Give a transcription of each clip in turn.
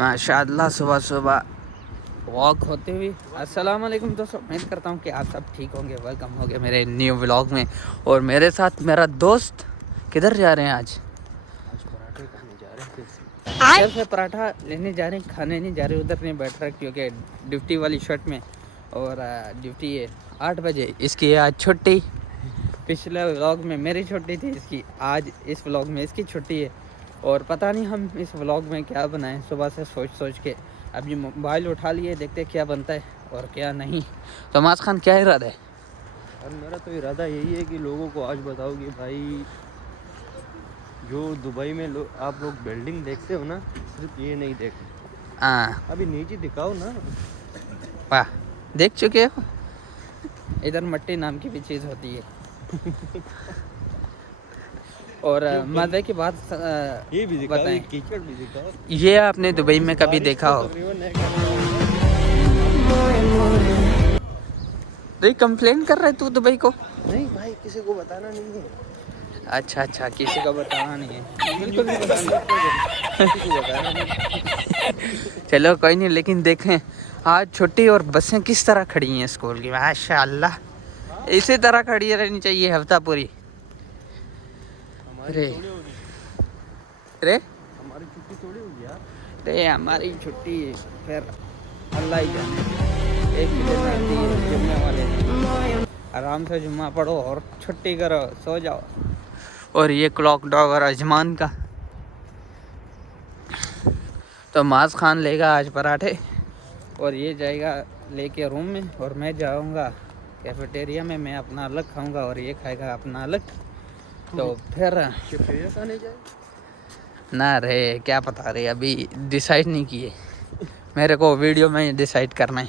माशाअल्लाह सुबह सुबह वॉक होते हुए। अस्सलाम वालेकुम दोस्तों, उम्मीद करता हूँ कि आप सब ठीक होंगे। वेलकम हो गया मेरे न्यू व्लॉग में। और मेरे साथ मेरा दोस्त। किधर जा रहे हैं आज पराठे खाने जा रहे हैं। घर से पराठा लेने जा रहे हैं, खाने नहीं जा रहे। उधर नहीं बैठ रहे क्योंकि ड्यूटी वाली शर्ट में, और ड्यूटी है 8 बजे। इसकी है आज छुट्टी। पिछले व्लॉग में मेरी छुट्टी थी, इसकी आज इस व्लॉग में इसकी छुट्टी है। और पता नहीं हम इस व्लॉग में क्या बनाएं, सुबह से सोच सोच के अभी मोबाइल उठा लिए, देखते क्या बनता है और क्या नहीं। तो माज खान क्या इरादा है? और मेरा तो इरादा यही है कि लोगों को आज बताओ कि भाई जो दुबई में आप लोग बिल्डिंग देखते हो ना, सिर्फ ये नहीं देखते। हाँ, अभी नीचे दिखाओ ना। वाह, देख चुके हो। इधर मट्टी नाम की भी चीज़ होती है। और मज़े की बात ये भी दिखाओ, बताएं, कीचड़ भी दिखाओ। ये आपने दुबई में कभी देखा हो? तो कंप्लेन कर रहे तू दुबई को? नहीं भाई, किसी को बताना नहीं है। अच्छा अच्छा, किसी को बताना नहीं है, बिल्कुल भी बताना किसी को बताना नहीं। चलो कोई नहीं, लेकिन देखें आज छुट्टी और बसें किस तरह खड़ी हैं स्कूल की। माशाअल्लाह, इसी तरह खड़ी रहनी चाहिए हफ्ता पूरी। हमारी अरे थोड़ी होगी, अरे हमारी छुट्टी थोड़ी होगी यार। अरे हमारी छुट्टी फिर अल्लाह ही जाने। एक ही दिन आती है जुम्मे वाले दिन, आराम से जुम्मा पढ़ो और छुट्टी करो, सो जाओ। और ये क्लॉक डॉग और अजमान का। तो माज खान लेगा आज पराठे और ये जाएगा लेके रूम में, और मैं जाऊंगा कैफेटेरिया में। मैं अपना अलग खाऊंगा और ये खाएगा अपना अलग। तो फिर खाने जाए ना रहे, क्या पता रहे, अभी डिसाइड नहीं किए। मेरे को वीडियो में डिसाइड करना है।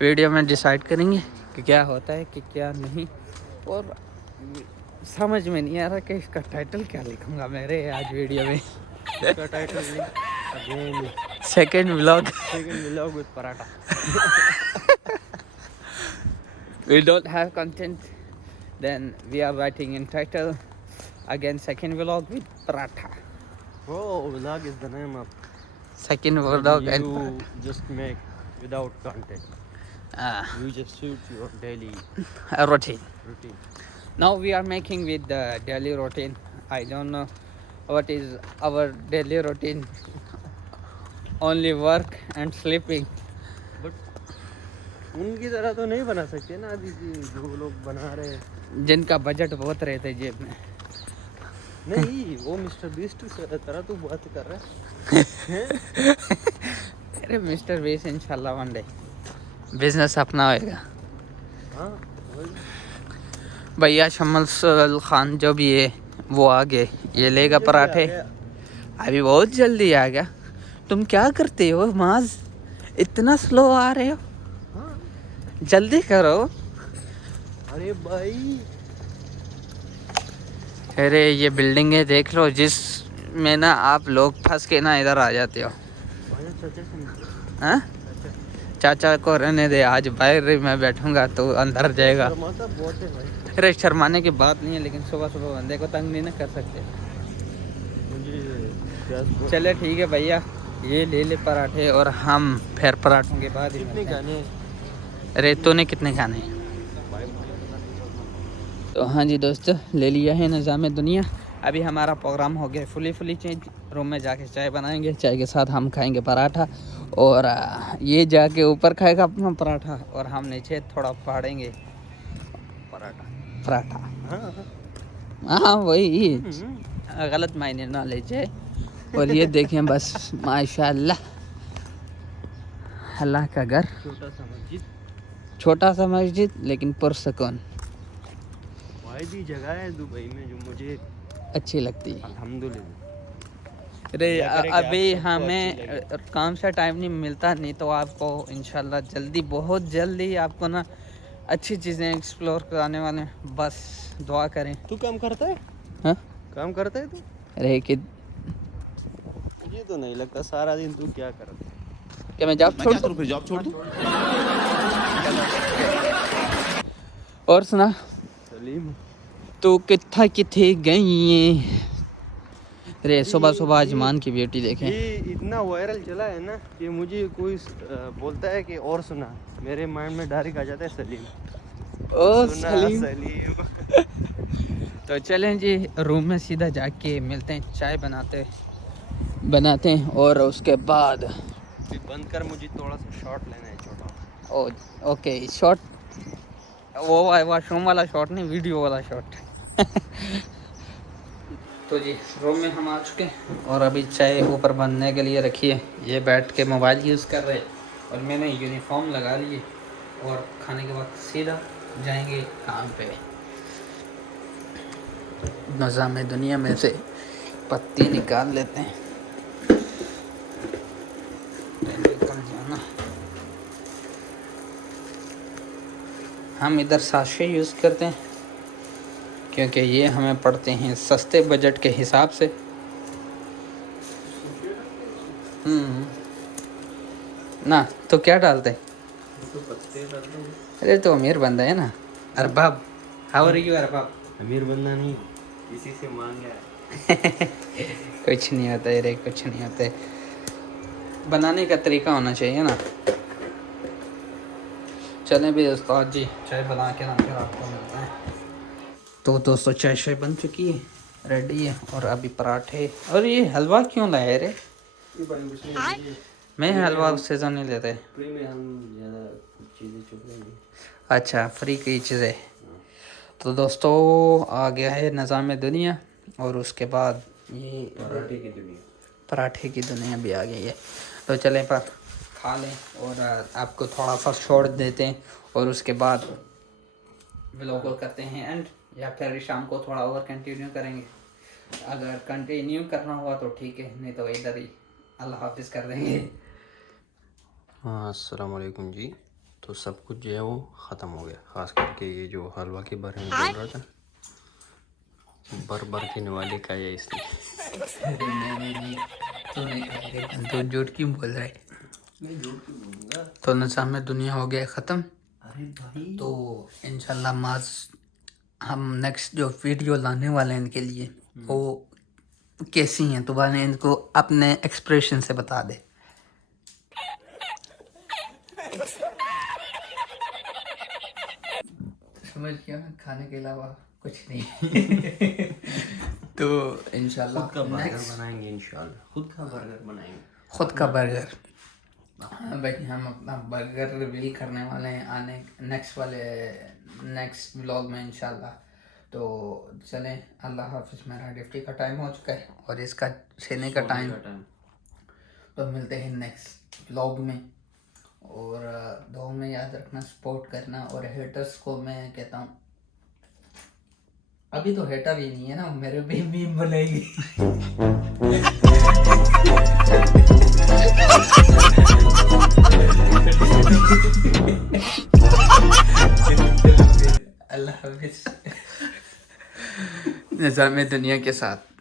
वीडियो में डिसाइड करेंगे कि क्या होता है कि क्या नहीं। और समझ में नहीं आ रहा कि इसका टाइटल क्या लिखूंगा मेरे आज वीडियो में। इसका टाइटल नहीं, second vlog with paratha. we don't have content, then we are writing in title again second vlog with paratha. Oh, vlog is the name of Second vlog and you paratha. just make without content. You just shoot your daily Routine. routine. Now we are making with the daily routine. I don't know what is our daily routine. Only work and sleeping. But उनकी तरह तो नहीं बना सकते ना अभी जो लोग बना रहे हैं, जिनका बजट बहुत रहते जेब में। नहीं वो मिस्टर बीस्ट तरह तू बात कर रहा है। अरे मिस्टर बीस इंशाल्लाह वन डे बिजनेस अपना होएगा। हाँ भैया शमल खान जो भी है वो आ गए, ये लेगा पराठे। अभी बहुत जल्दी आ गया। तुम क्या करते हो माज, इतना स्लो आ रहे हो? हाँ। जल्दी करो। अरे भाई, अरे ये बिल्डिंगें देख लो जिस में ना आप लोग फंस के ना इधर आ जाते हो। हाँ, चाचा को रहने दे, आज बाहर मैं बैठूंगा तो अंदर जाएगा। अरे शर्माने की बात नहीं है, लेकिन सुबह सुबह बंदे को तंग नहीं ना कर सकते। चले ठीक है भैया, ये ले ले पराठे और हम फिर पराठों के बाद ही मिलते हैं। अरे तूने कितने खाने हैं? तो हाँ जी दोस्तों, ले लिया है निज़ाम दुनिया। अभी हमारा प्रोग्राम हो गया फुली चेंज। रूम में जाके चाय बनाएंगे, चाय के साथ हम खाएंगे पराठा, और ये जाके ऊपर खाएगा अपना पराठा, और हम नीचे थोड़ा फाड़ेंगे पराठा। हाँ वही, गलत मायने ना ले जाए। और ये देखें बस माशाल्लाह, अल्लाह का घर, छोटा सा मस्जिद लेकिन पुरसकून। वाइबी जगह है दुबई में जो मुझे अच्छी लगती है अल्हम्दुलिल्लाह। अरे अभी हमें काम से टाइम नहीं मिलता, नहीं तो आपको इंशाल्लाह जल्दी, बहुत जल्दी आपको ना अच्छी चीज़ें एक्सप्लोर कराने वाले। बस दुआ करें। तू काम करता है? हाँ, काम करता है तू? अरे कि मुझे तो नहीं लगता, सारा दिन तू क्या करता है? क्या मैं जॉब छोड़ दूं? फिर जॉब छोड़ दूं? और सुना, सलीम तू किथे गई है, अरे सुबह सुबह आजमान की ब्यूटी देखें। ये इतना वायरल चला है ना कि मुझे कोई बोलता है कि और सुना, मेरे माइंड में डायरेक्ट आ जाता है सलीम। ओ सुना सलीम। सलीम। तो चलें जी, रूम में सीधा जाके मिलते हैं, चाय बनाते हैं और उसके बाद अभी बंद कर, मुझे थोड़ा सा शॉट लेना है छोटा। ओ ओके शॉट, वो वॉशरूम वाला शॉट नहीं, वीडियो वाला शॉट। तो जी रूम में हम आ चुके हैं और अभी चाय ऊपर बनने के लिए रखी है। ये बैठ के मोबाइल यूज़ कर रहे और मैंने यूनिफॉर्म लगा ली है और खाने के बाद सीधा जाएंगे काम पे। निज़ाम दुनिया में से पत्ती निकाल लेते हैं। निकल जाना। हम इधर साशे यूज़ करते हैं क्योंकि ये हमें पड़ते हैं सस्ते बजट के हिसाब से। ना तो क्या डालते हैं? अरे तो अमीर बंदा है ना। Arbab, how are you Arbab? अमीर बंदा नहीं, इसी से मांग गया। कुछ नहीं होता है रे, कुछ नहीं होता है। बनाने का तरीका होना चाहिए ना। चलें भी उस्ताद जी, चाय बना के ना फिर आपको मिलता है। तो दोस्तों चाय शाय बन चुकी है, रेडी है। और अभी पराठे। और ये हलवा क्यों लाए रे? मैं हलवा सीजन नहीं लेते। फ्री में हम ज़्यादा चीज़ें चुप लेंगे। अच्छा, फ्री की चीज़ें। तो दोस्तों आ गया है निज़ाम दुनिया और उसके बाद ये पराठे की दुनिया भी आ गई है। तो चलें पर खा लें और आपको थोड़ा सा छोड़ देते हैं और उसके बाद व्लॉग को करते हैं एंड, या फिर शाम को थोड़ा और कंटिन्यू करेंगे। अगर कंटिन्यू करना हुआ तो ठीक है, नहीं तो इधर ही अल्लाह हाफिज़ कर देंगे। हाँ अस्सलाम वालेकुम जी। तो सब कुछ जो है वो ख़त्म हो गया, ख़ास करके ये जो हलवा के बारे में बोल रहा था, बर के नवाले का है इसने। तो झूठ क्यों बोल रहा है? मैं झूठ क्यों बोलूँगा? तो निज़ाम दुनिया हो गया ख़त्म। अरे भाई तो इंशाल्लाह माज हम नेक्स्ट जो वीडियो लाने वाले हैं इनके लिए वो कैसी हैं, तो मैंने इनको अपने एक्सप्रेशन से बता दे। समझ गया, खाने के अलावा कुछ नहीं। तो इंशाल्लाह खुद का बर्गर बनाएंगे, इंशाल्लाह खुद का बर्गर बनाएंगे, खुद का बर्गर। हाँ भाई, हम अपना बर्गर रिवील करने वाले हैं आने नेक्स्ट व्लॉग में इंशाल्लाह। तो चलें, अल्लाह हाफिज़। मेरा ड्यूटी का टाइम हो चुका है और इसका सोने का टाइम। तो मिलते हैं नेक्स्ट व्लॉग में और दुआ में याद रखना, सपोर्ट करना। और हेटर्स को मैं कहता हूँ, अभी तो हेटर ही नहीं है ना, मेरे भी मीम बनेगी। अल्लाह हाफिज़। निज़ाम दुनिया के साथ।